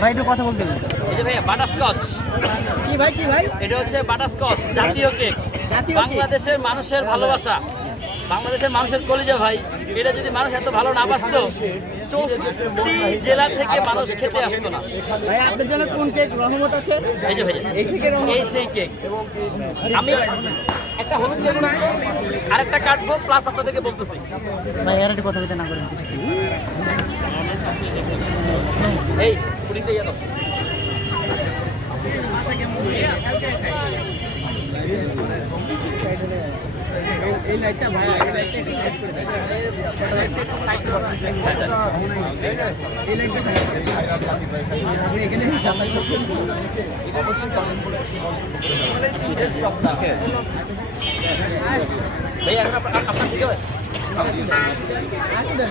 ভাই একটু কথা বলতে হবে। এই যে ভাইয়া বাটারস্কচ। কি ভাই কি ভাই? এটা হচ্ছে বাটারস্কচ, জাতীয় কেক। জাতীয় কেক? বাংলাদেশের মানুষের ভালোবাসা, বাংলাদেশের মানুষের কলিজা ভাই। এটা যদি মানুষ এত ভালো না বাসতো, 64 জেলা থেকে মানুষ খেতে আসতো না। ভাই আপনার জন্য কোন কেক রহমত আছে? এই যে ভাইয়া, এই কেকের রহমত। এই সেই কেক। আমি একটা হলুদ লেবু আরেকটা কাটবো, প্লাস আপনাদেরকে বলতেছি। ভাই আর একটু কথা বলতে না করেন। এই পুডিংটা ইয়ে দাও। এই লাইটটা ভাই এই লাইটটা একটু সাইড করে দেন। এই লাইটটা আপনি এখানে যাতায়াত করছেন? অবশ্যই কমেন্ট করে ভাইয়া এখন আপনার দিকে হয়। আসবেন।